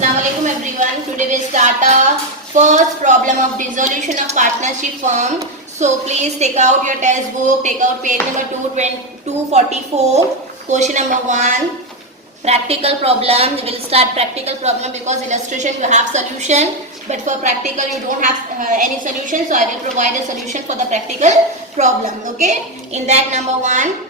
Assalamualaikum everyone. Today we start our first problem of dissolution of partnership firm. So please take out your test book, take out page number 244, question number 1, practical problem. We will start practical problem because illustration you have solution, but for practical you don't have any solution, so I will provide a solution for the practical problem. Okay, in that number 1,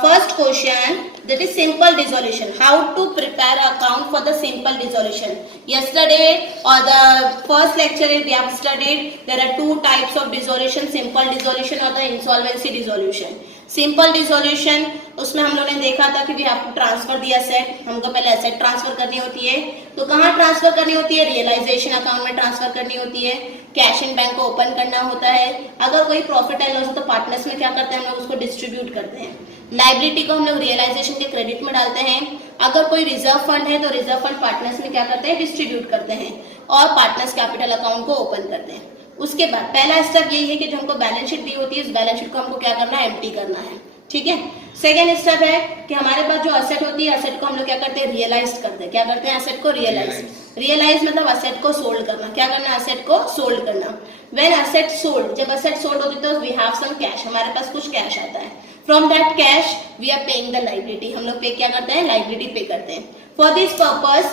first question, that is simple dissolution. How to prepare account for the simple dissolution. Yesterday or the first lecture we have studied there are two types of dissolution, simple dissolution और the insolvency dissolution. Simple dissolution उसमें हम लोगों ने देखा था कि भी आपको ट्रांसफर दिया सेट, हमको पहले एसेट ट्रांसफर करनी होती है, तो कहाँ ट्रांसफर करनी होती है, रियलाइजेशन अकाउंट में ट्रांसफर करनी होती है, कैश इन बैंक को ओपन करना होता है, अगर कोई प्रॉफिट एंड लॉस हो तो पार्टनर्स में क्या करते हैं हम लोग उसको डिस्ट्रीब्यूट करते हैं, लाइबिलिटी को हम लोग रियलाइजेशन के क्रेडिट में डालते हैं, अगर कोई रिजर्व फंड है तो रिजर्व फंड पार्टनर्स में क्या करते हैं डिस्ट्रीब्यूट करते हैं और पार्टनर्स कैपिटल अकाउंट को ओपन करते हैं। उसके बाद पहला स्टेप यही है कि जो हमको बैलेंस शीट दी होती है इस बैलेंस शीट को हमको क्या करना है, एम्प्टी करना है। ठीक है, सेकेंड स्टेप है कि हमारे पास जो असेट होती है असेट को हम लोग क्या करते हैं, रियलाइज करते हैं। क्या करते हैं, असेट को रियलाइज मतलब असेट को सोल्ड करना। क्या करना है, असेट को सोल्ड करना। व्हेन असेट सोल्ड, जब असेट सोल्ड होती है तो वी हैव सम कैश, हमारे पास कुछ कैश आता है। From that cash we are paying the liability, हम लोग पे क्या करते हैं, लाइबिलिटी पे करते हैं। For this purpose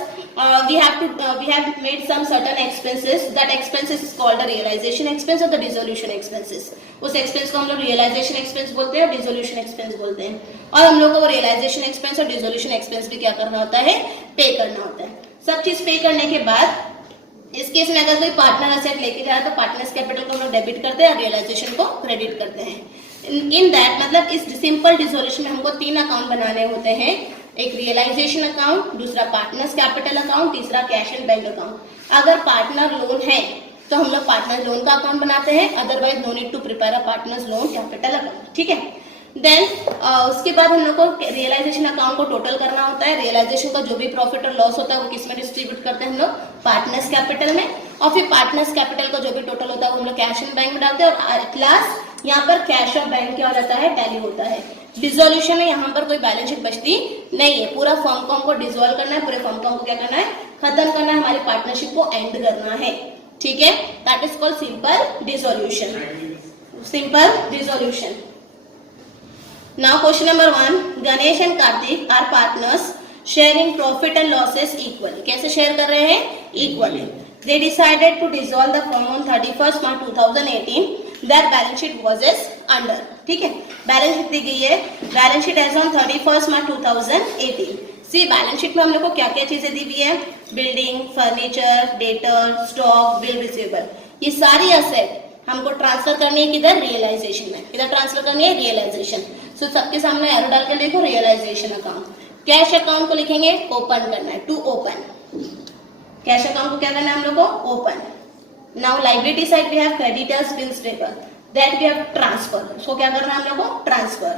we have made some certain expenses. That expenses is called the realization expense or the dissolution expenses. उस expense को हम लोग realization expense बोलते हैं और dissolution expense बोलते हैं, और हम लोग को realization expense और dissolution expense भी क्या करना होता है, पे करना होता है। सब चीज पे करने के बाद इस केस में अगर कोई पार्टनर असेट लेके जा रहा है तो पार्टनर्स कैपिटल को हम लोग डेबिट करते हैं और रियलाइजेशन को क्रेडिट करते हैं। इन दैट मतलब इस सिंपल डिसोल्यूशन में हमको 3 अकाउंट बनाने होते हैं, एक रियलाइजेशन अकाउंट, दूसरा पार्टनर्स कैपिटल अकाउंट, तीसरा कैश एंड बैंक अकाउंट। अगर पार्टनर लोन है तो हम लोग पार्टनर लोन का अकाउंट बनाते हैं, otherwise no need to prepare a partners loan capital account. ठीक है, देन उसके बाद हम लोग को रियलाइजेशन अकाउंट को टोटल करना होता है। रियलाइजेशन का जो भी प्रॉफिट और लॉस होता है वो किस में डिस्ट्रीब्यूट करते हैं हम लोग, पार्टनर्स कैपिटल में, और फिर पार्टनर्स कैपिटल का जो भी टोटल होता है वो हम लोग कैश एंड बैंक में डालते हैं, और एट लास्ट यहाँ पर कैश और बैंक क्या हो जाता है, टैली होता है। डिसोल्यूशन में यहाँ पर कोई बैलेंस शीट बचती नहीं है, पूरा फर्म को हमको डिसॉल्व करना है, पूरे फर्म को हमको क्या करना है, खत्म करना है, हमारी पार्टनरशिप को एंड करना है। ठीक है, that is called simple dissolution. Simple dissolution. Now question number 1, Ganesh and Kartik are partners sharing profit and losses equally. कैसे शेयर कर रहे हैं, equally. They decided to dissolve the firm on 31st March 2018. Their balance sheet was as under. ठीक है, balance sheet दी गई है, balance sheet as on 31st March 2018। See balance sheet में हम लोग को क्या क्या चीजें दी हुई है, building, furniture, debtor, stock, bill receivable, ये सारी असेट हमको ट्रांसफर करनी है किधर, रियलाइजेशन में। किधर ट्रांसफर करनी है, रियलाइजेशन। सो सबके सामने एरो डाल के लिखो रियलाइजेशन अकाउंट। कैश अकाउंट को लिखेंगे ओपन करना है, टू ओपन। कैश अकाउंट को क्या करना है हम लोग को, open. Now liability side we have creditors, bills payable, that we have transfer, उसको क्या करना है हम लोग को, ट्रांसफर।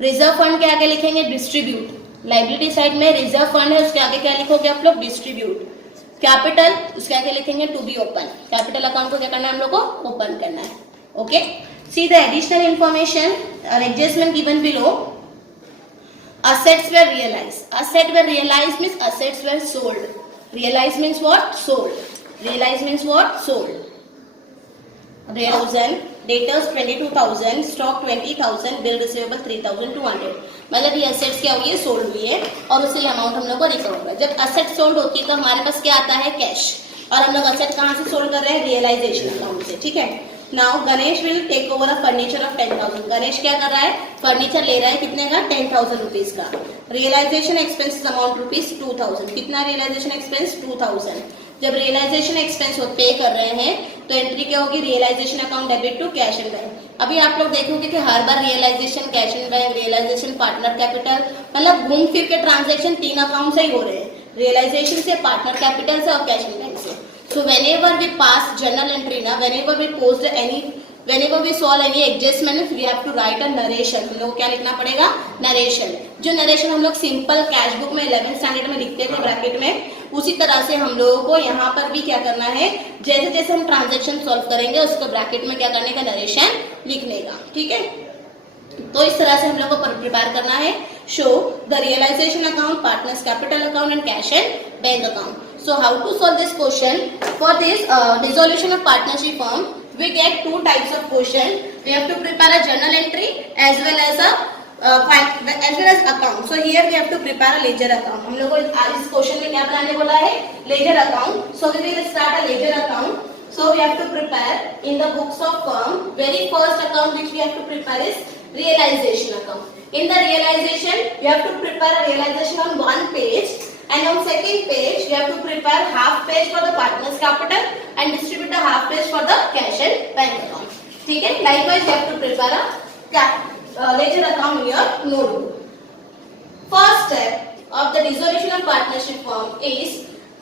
रिजर्व फंड के आगे लिखेंगे डिस्ट्रीब्यूट। लाइबिलिटी साइड में रिजर्व फंड है, उसके आगे क्या लिखोगे आप लोग, डिस्ट्रीब्यूट। कैपिटल, उसके आगे लिखेंगे to be open. Capital account को क्या करना है हम लोग को, ओपन करना है। Okay, see the additional information और adjustment given below. Assets were realized. Asset were realized means assets were sold. Realize means what? Sold. Realize means what? Sold. 1,000, debtors 22,000, stock 20,000, bill receivable 3,200। मतलब ये assets क्या हुई है, सोल्ड हुई है, और उसी अमाउंट हम लोग को रिकवर होगा। जब asset सोल्ड होती है तो हमारे पास क्या आता है, कैश, और हम लोग asset कहाँ से सोल्ड कर रहे हैं, रियलाइजेशन अकाउंट से। ठीक है, now Ganesh will take over a furniture of 10,000। Ganesh क्या कर रहा है, फर्नीचर ले रहा है, कितने का, 10,000 रुपीज का। Realisation expense amount rupees 2,000। कितना रियलाइजेशन एक्सपेंस, 2,000। जब रियलाइजेशन एक्सपेंस पे कर रहे हैं तो एंट्री क्या होगी, realisation account debit to cash and bank. अभी आप लोग देखोगे कि हर बार realisation cash and bank, realisation partner capital, मतलब घूम फिर के ट्रांजेक्शन 3 अकाउंट से ही हो रहे हैं, रियलाइजेशन से, पार्टनर कैपिटल से और कैश एंड बैंक से। So whenever we pass journal entry ना, whenever we solve any adjustment, we have to write a narration। हम लोग क्या लिखना पड़ेगा, नरेशन। जो नरेशन हम लोग सिंपल कैश बुक में 11th स्टैंडर्ड में लिखते थे ब्रैकेट में, उसी तरह से हम लोगों को यहाँ पर भी क्या करना है, जैसे जैसे हम ट्रांजेक्शन सॉल्व करेंगे उसको ब्रैकेट में क्या करने का, नरेशन लिखने का। ठीक है, तो इस तरह से हम लोग को प्रिपेयर करना है। Show the realisation account, partners capital account and cash and bank account. So how to solve this question? For this dissolution of partnership firm, we get two types of question. We have to prepare a journal entry as well as account. So here we have to prepare a ledger account. हम लोग को इस क्वेश्चन में क्या बनाने बोला है? Ledger account. So we will start a ledger account. So we have to prepare in the books of firm. Very first account which we have to prepare is realization account. In the realization, we have to prepare a realization on one page, and on second page we have to prepare half page for the partners capital and distribute the half page for the cash and bank account. ठीक है? Likewise, you have to prepare a ledger account in your notebook. First step of the dissolution of partnership firm is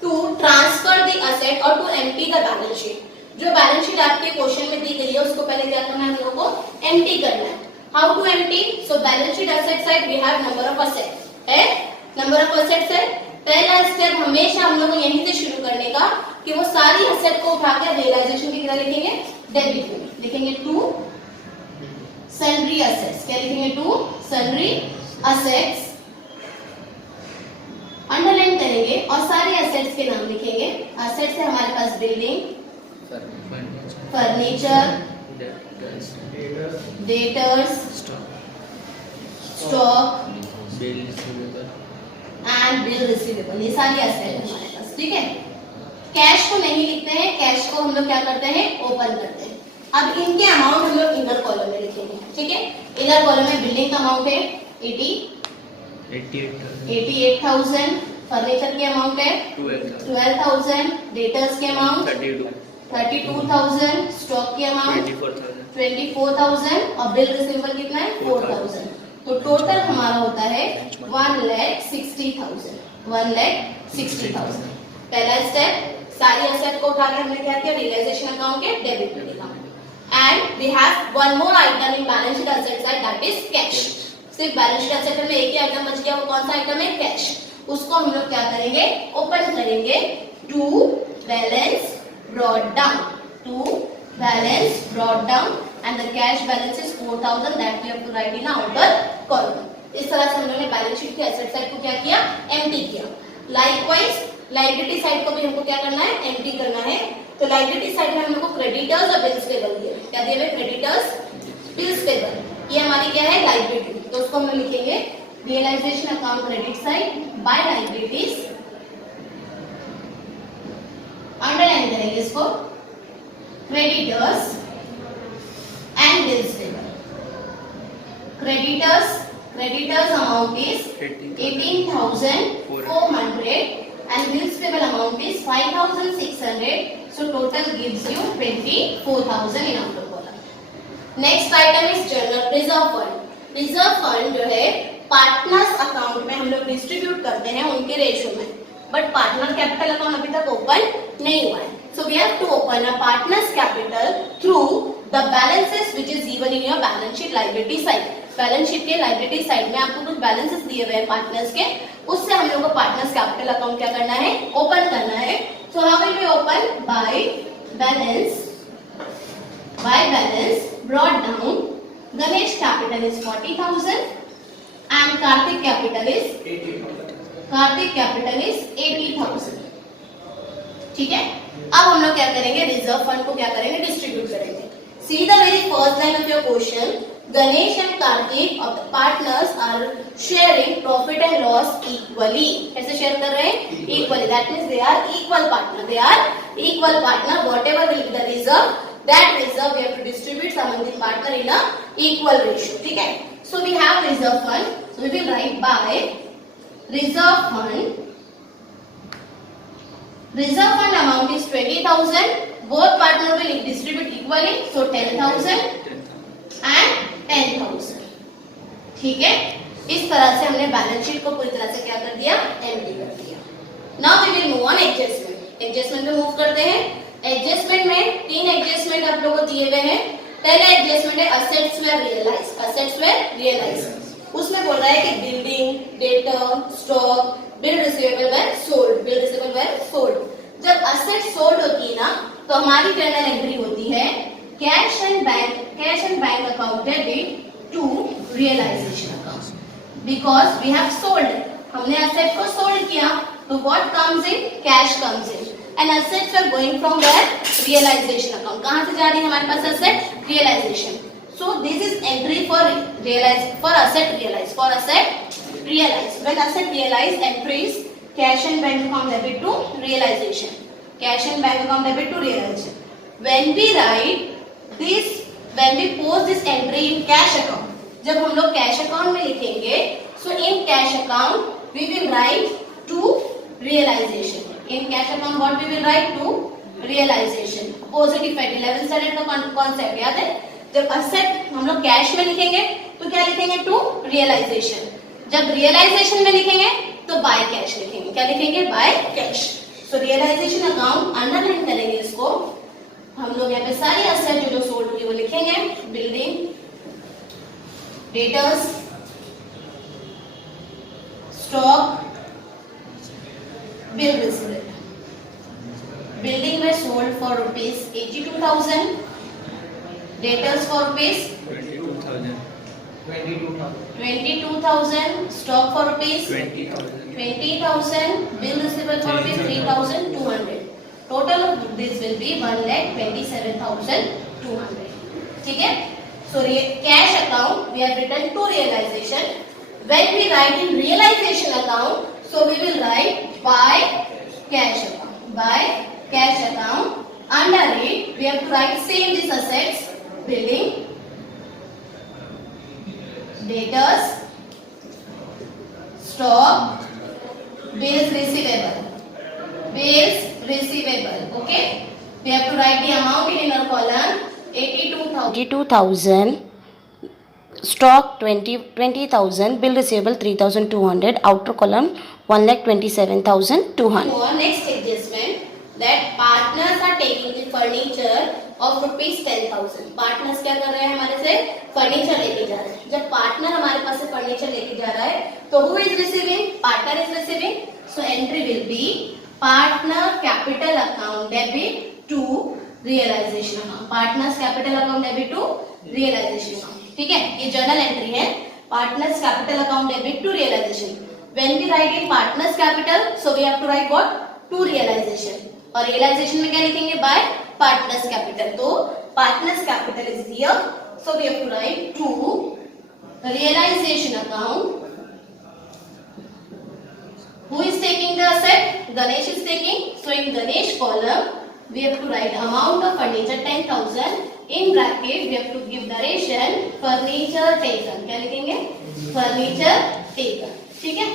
to transfer the asset or to empty the balance sheet. जो balance sheet आपके क्वेश्चन में दी गई है उसको पहले क्या करना है, हम लोगों को एम्प्टी करना है. How to empty? So balance sheet asset side we have number of asset है, नंबर ऑफ असेट्स है. पहला स्टेप हमेशा हम लोग को यहीं से शुरू करने का कि वो सारी असेट को उठा के रियलाइजेशन की तरह लिखेंगे, डेबिट में लिखेंगे टू सन्ड्री असेट्स. क्या लिखेंगे? To sundry assets. अंडरलाइन करेंगे और सारे असेट्स के नाम लिखेंगे. असेट्स है हमारे पास building, furniture, debtors, stock and bill receivable. ये सारी एसेट है हमारे पास. ठीक है? कैश को नहीं लिखते हैं, कैश को हम लोग क्या करते हैं, ओपन करते हैं. अब इनके अमाउंट हम लोग इनर कॉलम में लिखेंगे. ठीक है? इनर कॉलम में बिल्डिंग का अमाउंट है 88,000, फर्नीचर की अमाउंट है 12,000, डेटर्स के अमाउंट 32,000, स्टॉक की अमाउंट 24,000 और बिल रिसीवेबल कितना है 4,000. तो टोटल हमारा होता है 1,60,000. 1,60,000. पहला स्टेप, सारी एसेट को उठा के हमने क्या किया, रियलाइजेशन अकाउंट के डेबिट में लिखा. And we have one more item in balance sheet asset side, that is cash. सिर्फ बैलेंस शीट एसेट में एक ही आइटम बच गया, वो कौन सा आइटम है, कैश. उसको हम लोग क्या करेंगे, ओपन करेंगे. To balance brought down, to balance brought down, and the cash balance is 4,000 that we have to write in the outer column. इस तरह से हम लोगों ने बैलेंस शीट के एसेट साइड को क्या किया, एम्प्टी किया. लाइकवाइज लायबिलिटी साइड को भी हमको क्या करना है, एम्प्टी करना है. तो लायबिलिटी साइड में हम लोग को क्रेडिटर्स और बिल्स पेबल दिए. क्या दिए हुए, क्रेडिटर्स, बिल्स पेबल. ये हमारी क्या है, लायबिलिटी. तो उसको हम लिखेंगे realisation account credit side by liabilities. Underline करेंगे इसको, creditors and bills payable. Creditors amount is 18,400 and bills payable amount is 5,600. So total gives you 24,000 in outer column. Next item is journal reserve fund. Reserve fund जो है partners account में हम लोग डिस्ट्रीब्यूट करते हैं उनके रेशियो में. बट पार्टनर कैपिटल अकाउंट अभी तक ओपन नहीं हुआ है. So we have to open a partners capital through the balances which is given in your balance sheet liability side. Balance sheet के लायबिलिटी साइड में आपको कुछ बैलेंसेस दिए हुए हैं पार्टनर्स के, उससे हम लोग को पार्टनर्स कैपिटल अकाउंट क्या करना है, ओपन करना है. So how will we open, by balance brought down. Ganesh capital is 40,000 and Karthik capital is 80,000. ठीक है? अब हम लोग क्या करेंगे, रिजर्व फंड को क्या करेंगे, डिस्ट्रीब्यूट करेंगे. See the very first line of your question. Ganesh and Karthik of the partners are sharing profit and loss equally. कैसे शेयर कर रहे हैं, equally. That means they are equal partner. Whatever will be the reserve, that reserve we have to distribute among the partner in a equal ratio. ठीक है? So we have reserve fund. So we will write by reserve fund. Reserve fund amount is 20,000. Both partner will distribute equally. So 10,000 and 10,000. ठीक है? इस तरह से हमने balance sheet को पूरी तरह से क्या कर दिया, एम्प्टी कर दिया. Now we will move on adjustment. Adjustment पे मूव करते हैं. एडजस्टमेंट में तीन एडजस्टमेंट आप लोगों को दिए हुए हैं. पहला एडजस्टमेंट है असेट्स वेयर रियलाइज. उसमें बोल रहा है कि building, debtor, stock, bill receivable were sold. जब असेट सोल्ड होती है ना तो हमारी जर्नल एंट्री होती है cash and bank account debit to realisation account. Because we have sold, हमने असेट को सोल्ड किया तो what comes in? Cash comes in. And assets are going from where? Realization account. कहाँ से जा रही है हमारे पास asset? Realization. So this is entry for realize, for asset realize, for asset realize. When asset realize, entries cash and bank account debit to realization. Cash and bank account debit to realization. When we write this, when we post this entry in cash account, जब हम लोग cash account में लिखेंगे, so in cash account we will write to realization. In cash account what we will write? To realization. Opposite effect 11th standard का concept याद है? जब asset हम लोग cash में लिखेंगे तो क्या लिखेंगे? To realization. जब realization में लिखेंगे तो by cash लिखेंगे. क्या लिखेंगे? By cash. So realization account underline करेंगे इसको. हम लोग यहाँ पे सारी asset जो sold हुई वो लिखेंगे. Building, debtors, stock, bill receivable. Building were sold for rupees 82,000. Debtors for rupees 22,000. Stock for rupees 20,000. Bill receivable for rupees 3,200. Total of this will be 1,27,200. ठीक है? So cash account we have written to realization. When we write in realization account, so we will write by cash account. By cash account. Under it we have to write same these assets. Building, debtors, stock, bills receivable. Bills receivable. Okay. We have to write the amount in inner column 82,000. Stock 20,000. Bill receivable 3,200. Outer column 1,27,200. For next adjustment, that partners are taking the furniture of rupees 10,000. Partners क्या कर रहे हैं हमारे से? फर्नीचर लेके जा रहे हैं. जब पार्टनर हमारे पास से फर्नीचर लेके जा रहा है तो who is receiving? Partner is receiving. So entry will be partner capital account debit to realization account. Partners capital account debit to realization account. ठीक है? ये जर्नल एंट्री है. Partners capital account debit to realization. When we write in partners capital, so we have to write what? To realization. और realization में क्या लिखेंगे? By partners capital. तो partners capital is here. So we have to write to realization account. Who is taking the asset? Ganesh is taking. So in Ganesh column, we have to write amount of furniture 10,000. In bracket, we have to give narration furniture taken. क्या लिखेंगे? Furniture taken. ठीक है?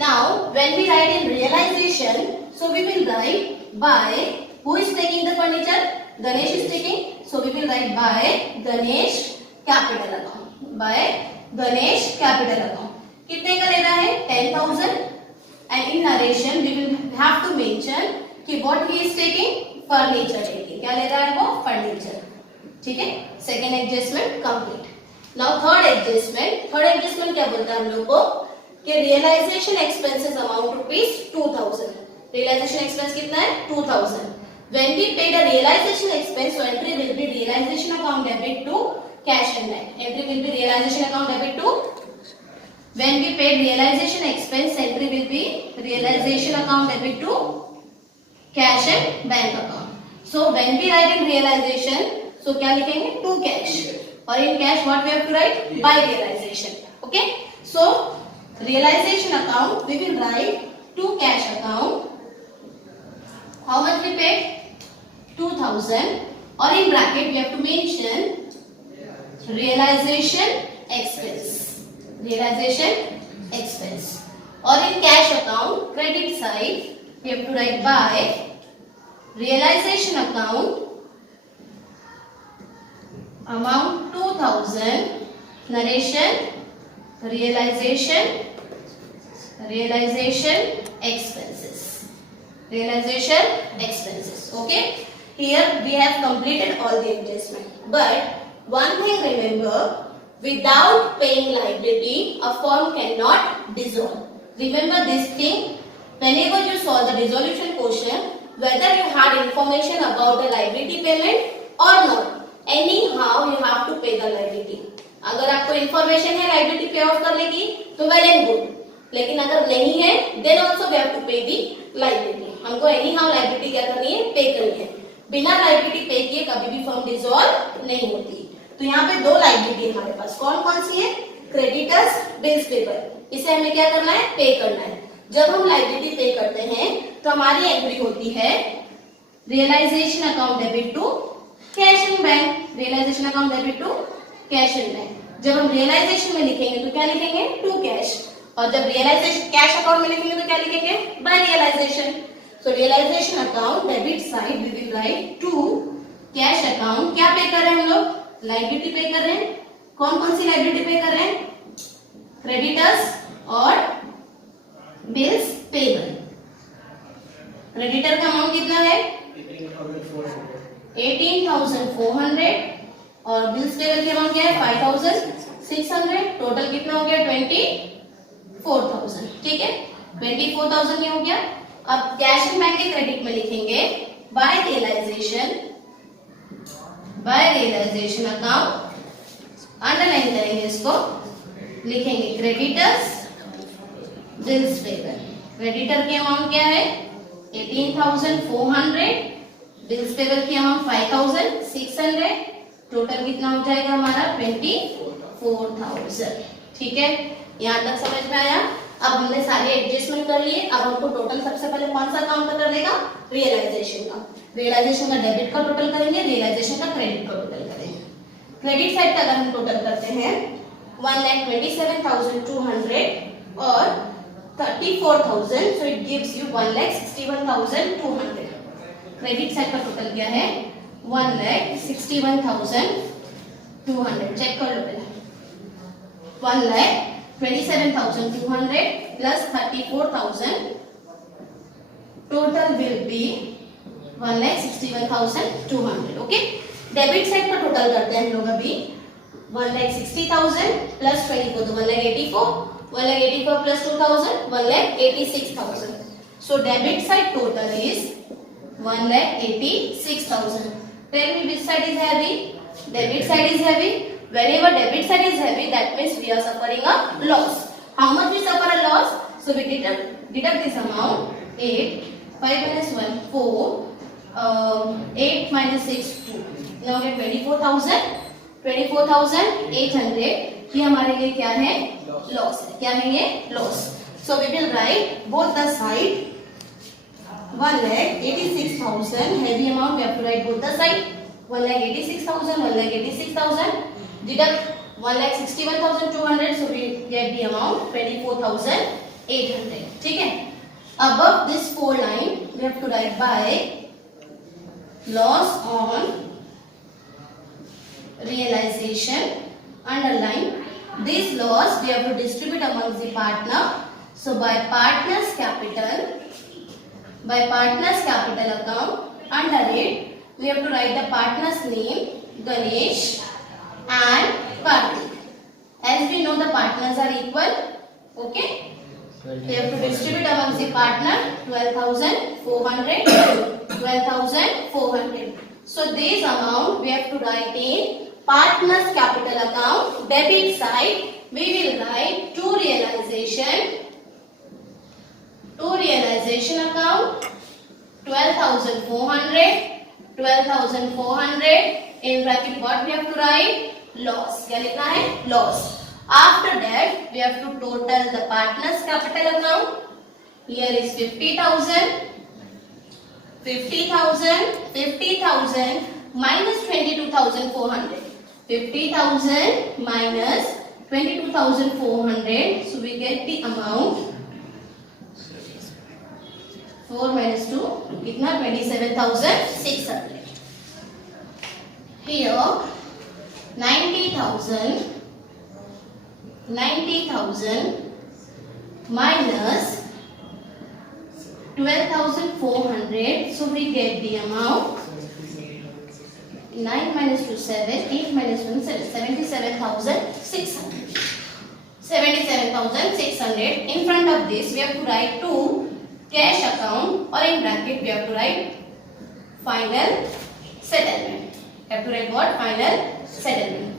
Now, when we write in realization, so we will write by who is taking the furniture? Ganesh is taking. So we will write by Ganesh capital account. By Ganesh capital account. कितने का लेना है? 10,000. And in narration, we will have to mention कि what he is taking? Furniture taking. क्या ले रहा है वो? Furniture. ठीक है? Second adjustment complete. Now third adjustment. Third adjustment क्या बोलता है हम लोग को? कि realization expenses amount rupees 2,000. Realization expense कितना है? 2,000. When we pay the realization expense, so entry will be realization account debit to cash and bank. Entry will be realization account debit to. When we pay realization expense, entry will be realization account debit to cash and bank account. So when we write in realization, so क्या लिखेंगे? To cash. और in cash what we have to write? By realization. Okay? So realization account we will write to cash account. How much we paid? 2,000. Or in bracket we have to mention realization expense. Realization expense. Or in cash account credit side we have to write by realization account amount 2,000. Narration realization expenses. Realization expenses. Okay? Here we have completed all the adjustment. But one thing remember, without paying liability, a firm cannot dissolve. Remember this thing. Whenever you solve the dissolution question, whether you had information about the liability payment or not, anyhow you have to pay the liability. अगर आपको information है liability pay off करने की, तो well and good. लेकिन अगर नहीं है then also we have to pay the liability. हमको एनी हाउ लाइबिलिटी क्या करनी है, पे करनी है। बिना लाइबिलिटी पे किए कभी भी फर्म डिसॉल्व नहीं होती। तो यहाँ पे दो लाइबिलिटी हमारे पास कौन कौन सी है, क्रेडिटर्स, बिल्स पेबल। इसे हमें क्या करना है, पे करना है। जब हम लाइबिलिटी पे करते हैं तो हमारी एंट्री होती है realisation account debit to cash in bank, realisation account debit to cash in bank. जब हम रियलाइजेशन में लिखेंगे तो क्या लिखेंगे, टू कैश, और जब रियलाइजेशन कैश अकाउंट में लिखेंगे तो क्या लिखेंगे, by realisation. So realisation account debit side we will write to cash account. क्या पे कर रहे हैं हम लोग, लाइबिलिटी पे कर रहे हैं। कौन कौन सी लाइबिलिटी पे कर रहे हैं, क्रेडिटर्स और बिल्स पेबल। क्रेडिटर का अमाउंट कितना है 18,400 और बिल्स पेबल की अमाउंट क्या है 5,600। टोटल कितना हो गया 24,000। ठीक है, 24,000 ये हो गया। अब कैश इन बैंक के क्रेडिट में लिखेंगे बाय रियलाइजेशन अकाउंट, अंडरलाइन करेंगे इसको, लिखेंगे क्रेडिटर्स बिल्स पेबल। क्रेडिटर की अमाउंट क्या है 18,400, बिल्स पेबल की अमाउंट 5,600। टोटल कितना हो जाएगा हमारा 24,000। ठीक है, यहाँ तक समझ में आया। अब हमने सारे एडजस्टमेंट कर लिए। अब हमको टोटल सबसे पहले कौन सा काम कर देगा, रियलाइजेशन का। रियलाइजेशन का डेबिट का टोटल करेंगे, रियलाइजेशन का क्रेडिट का टोटल करेंगे। क्रेडिट साइड का अगर हम टोटल करते हैं 1,27,200 और 34,000, so it gives you 1,61,200। Credit side का टोटल क्या है 1,61,200। चेक कर लो पहले, 1,27,200 plus 34,000, total will be 1,61,200। Okay, debit side का टोटल करते हैं हम लोग अभी 1,60,000 plus 24 तो 1,84 plus 2,000 1,86,000। So debit side total is 1,86,000. Tell me which side is heavy? Debit side is heavy. Whenever debit side is heavy, that means we are suffering a loss. How much we suffer a loss? So we deduct this amount 8, 5 minus 1 4, 8 minus 6 2. Now get 24,800। ये हमारे लिए क्या है, लॉस है। क्या है ये, loss. So we will write both the side 1,86,000 heavy amount, we have to write both the side 1,86,000 1,86,000 deduct 1,61,200, so we get the amount 24,800। ठीक है, above this 4 line we have to write by loss on realization, underline this loss we have to distribute amongst the partner. So by partners capital account, under it we have to write the partners name Ganesh and Karthik. As we know the partners are equal, okay, we have to distribute amongst the partner 12,400. So this amount we have to write in partners capital account. Debit side we will write to realization account 12,400 in bracket what we have to write, loss। क्या लिखना है, loss। After that we have to total the partners capital account। Here is 50,000 minus 22,400, 50,000 minus 22,400, so we get the amount 4 minus 2 कितना 27,600। Here 90,000 minus 12,400, so we get the amount 9 minus 2 7, 8 minus 1 7, 77,600। 77,600 in front of this we have to write to cash account, or in bracket we have to write final settlement। We have to write what, final settlement।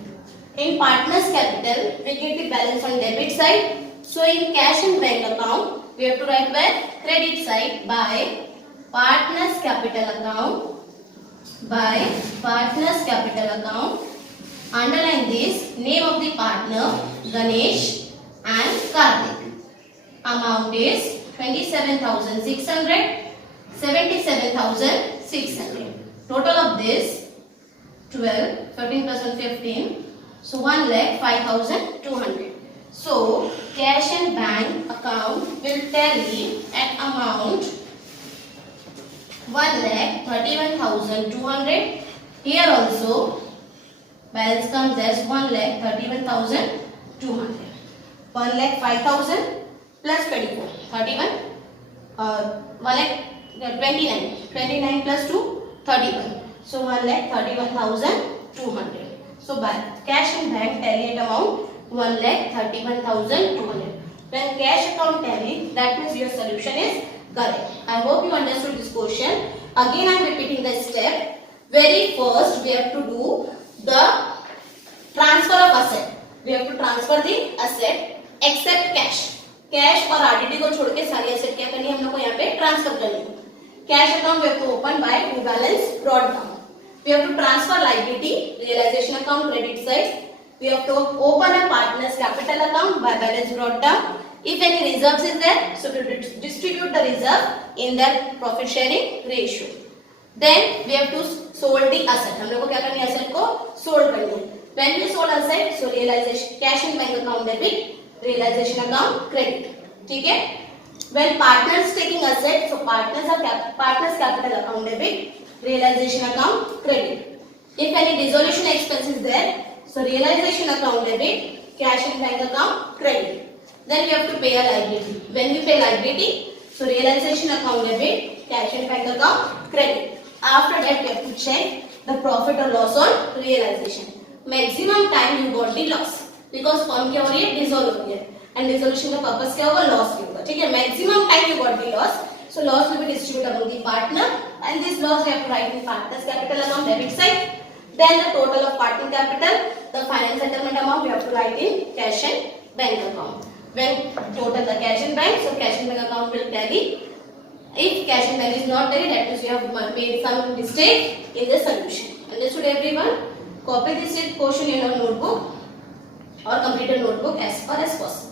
In partners capital we get the balance on debit side So in cash and bank account, we have to write where? Credit side by partners capital account. By partners capital account. Underline this. Name of the partner Ganesh and Karthik. Amount is 27,600, 77,600. Total of this 12, 13 plus 1, 15. So 1,05,200. So cash and bank account will tally at amount 1,31,200. Here also balance comes as 1,31,200. 1,05,000 plus 24. 31. 1,29. 29 plus 2, 31. So 1,31,200. So by cash and bank tally at amount 1,31,200. When cash account tally, that means your solution is correct. I hope you understood this question. Again I am repeating the step. Very first we have to do the transfer of asset. We have to transfer the asset except cash. Cash और आरडीडी को छोड़ के सारी एसेट क्या करनी है हम लोग को यहाँ पे ट्रांसफर करनी है. Cash account we have to open by to balance brought down. We have to transfer liability realisation account credit side. We have to open a partners capital account by balance brought down. If any reserves is there, so to distribute the reserve in their profit sharing ratio. Then we have to sold the asset. हम लोग को क्या करनी है asset को sold करनी है. When we sold asset, so realization cash and bank account debit, realization account credit. ठीक है? When partners taking asset, so partners capital account debit, realization account credit. If any dissolution expense is there, so realization account debit, cash and bank account credit. Then we have to pay a liability. When we pay liability, so realization account debit, cash and bank account credit. After that we have to check the profit or loss on realization. Maximum time you got the loss because firm क्या हो रही है dissolve हो रही है and dissolution का purpose क्या होगा loss की होगा. ठीक है, maximum time you got the loss, so loss will be distributed among the partner and this loss we have to write in partners capital account debit side. Then the total of partner capital, the final settlement amount we have to write in cash and bank account. When total the cash and bank, so cash and bank account will tally. If cash and bank is not tally, that means you have made some mistake in the solution. Understood everyone? Copy this question in your notebook or complete a notebook as far as possible.